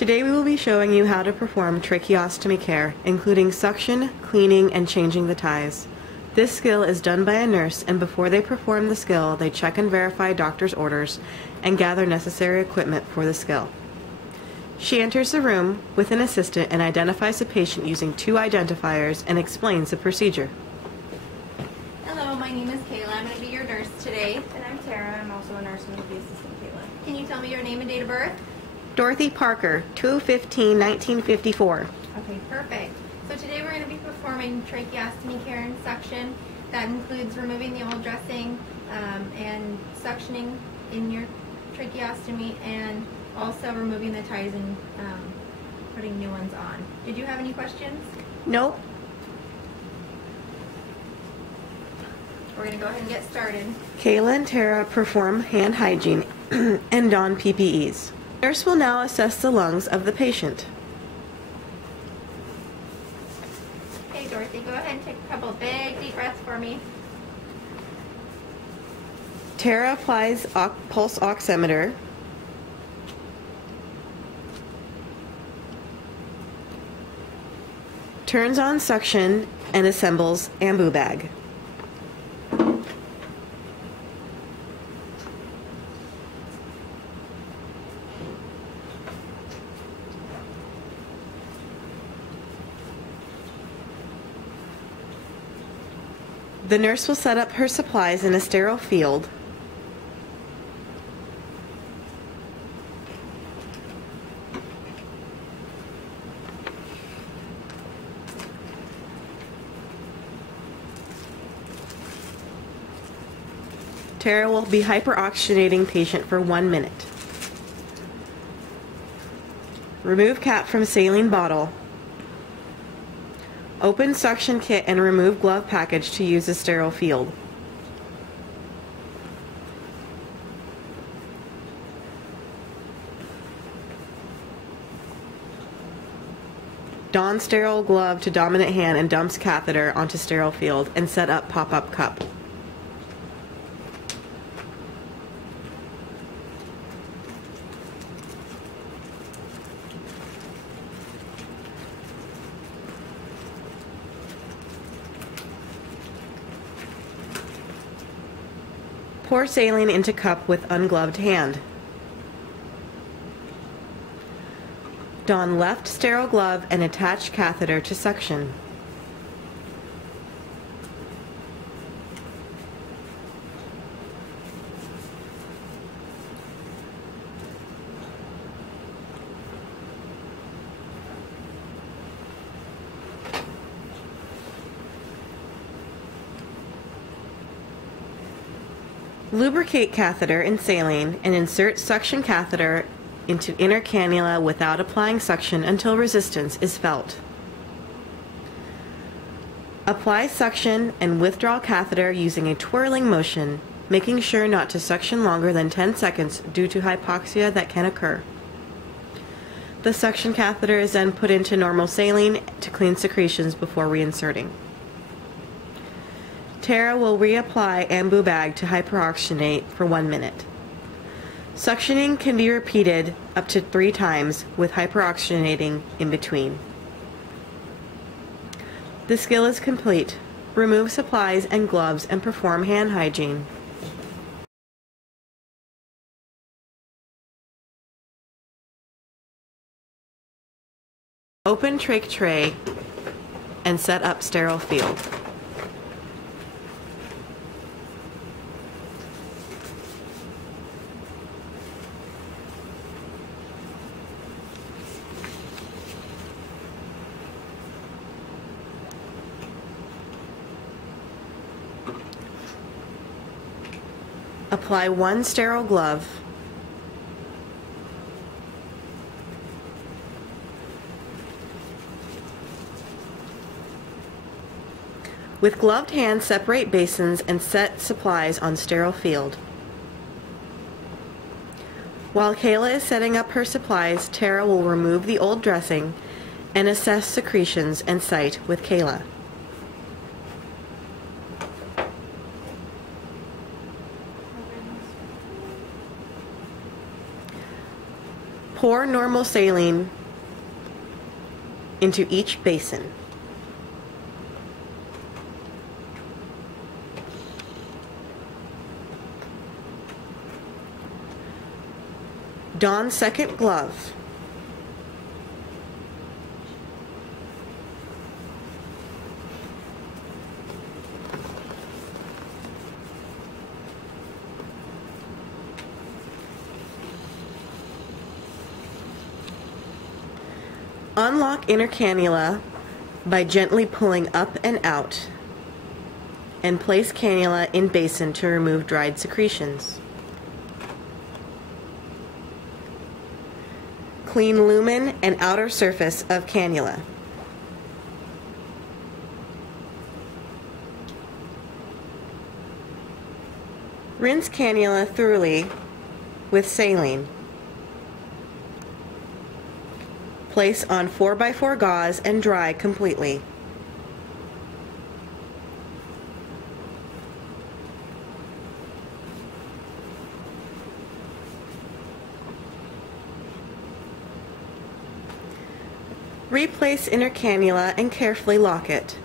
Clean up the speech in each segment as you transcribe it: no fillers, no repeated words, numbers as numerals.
Today we will be showing you how to perform tracheostomy care, including suction, cleaning, and changing the ties. This skill is done by a nurse, and before they perform the skill, they check and verify doctor's orders and gather necessary equipment for the skill. She enters the room with an assistant and identifies the patient using two identifiers and explains the procedure. Hello, my name is Kayla. I'm going to be your nurse today. And I'm Tara. I'm also a nurse and will be assisting Kayla. Can you tell me your name and date of birth? Dorothy Parker, 2/15/1954. Okay, perfect. So today we're going to be performing tracheostomy care and suction. That includes removing the old dressing and suctioning in your tracheostomy, and also removing the ties and putting new ones on. Did you have any questions? Nope. We're going to go ahead and get started. Kayla and Tara perform hand hygiene and don PPEs. Nurse will now assess the lungs of the patient. Okay, Dorothy, go ahead and take a couple big deep breaths for me. Tara applies pulse oximeter. Turns on suction and assembles ambu bag. The nurse will set up her supplies in a sterile field. Tara will be hyperoxygenating patient for 1 minute. Remove cap from saline bottle. Open suction kit and remove glove package to use a sterile field. Don sterile glove to dominant hand and dumps catheter onto sterile field and set up pop-up cup. Pour saline into cup with ungloved hand. Don left sterile glove and attach catheter to suction. Lubricate catheter in saline and insert suction catheter into inner cannula without applying suction until resistance is felt. Apply suction and withdraw catheter using a twirling motion, making sure not to suction longer than 10 seconds due to hypoxia that can occur. The suction catheter is then put into normal saline to clean secretions before reinserting. Tara will reapply ambu bag to hyperoxygenate for 1 minute. Suctioning can be repeated up to 3 times with hyperoxygenating in between. The skill is complete. Remove supplies and gloves and perform hand hygiene. Open trach tray and set up sterile field. Apply 1 sterile glove. With gloved hands, separate basins and set supplies on sterile field. While Kayla is setting up her supplies, Tara will remove the old dressing and assess secretions and site with Kayla. Pour normal saline into each basin. Don second glove. Unlock inner cannula by gently pulling up and out, and place cannula in basin to remove dried secretions. Clean lumen and outer surface of cannula. Rinse cannula thoroughly with saline. Place on 4x4 gauze and dry completely. Replace inner cannula and carefully lock it.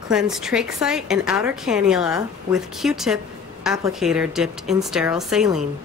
Cleanse trach site and outer cannula with Q-tip applicator dipped in sterile saline.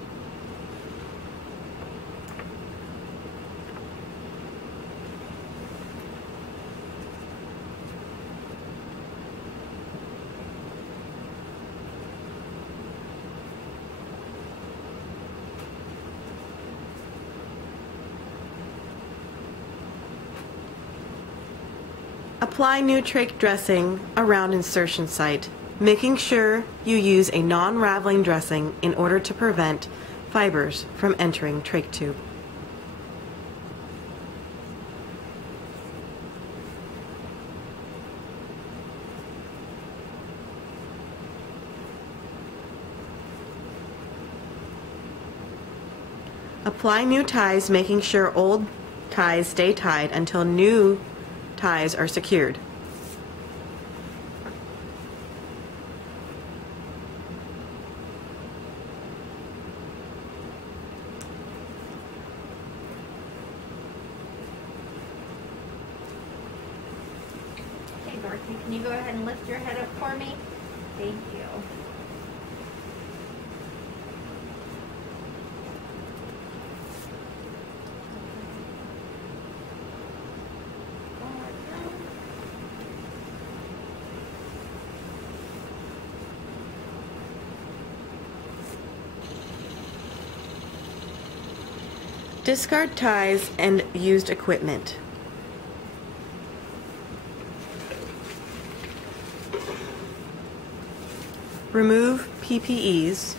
Apply new trach dressing around insertion site, making sure you use a non-raveling dressing in order to prevent fibers from entering trach tube. Apply new ties, making sure old ties stay tied until new ties are secured. Okay, Dorothy, can you go ahead and lift your head up for me? Thank you. Discard ties and used equipment. Remove PPEs.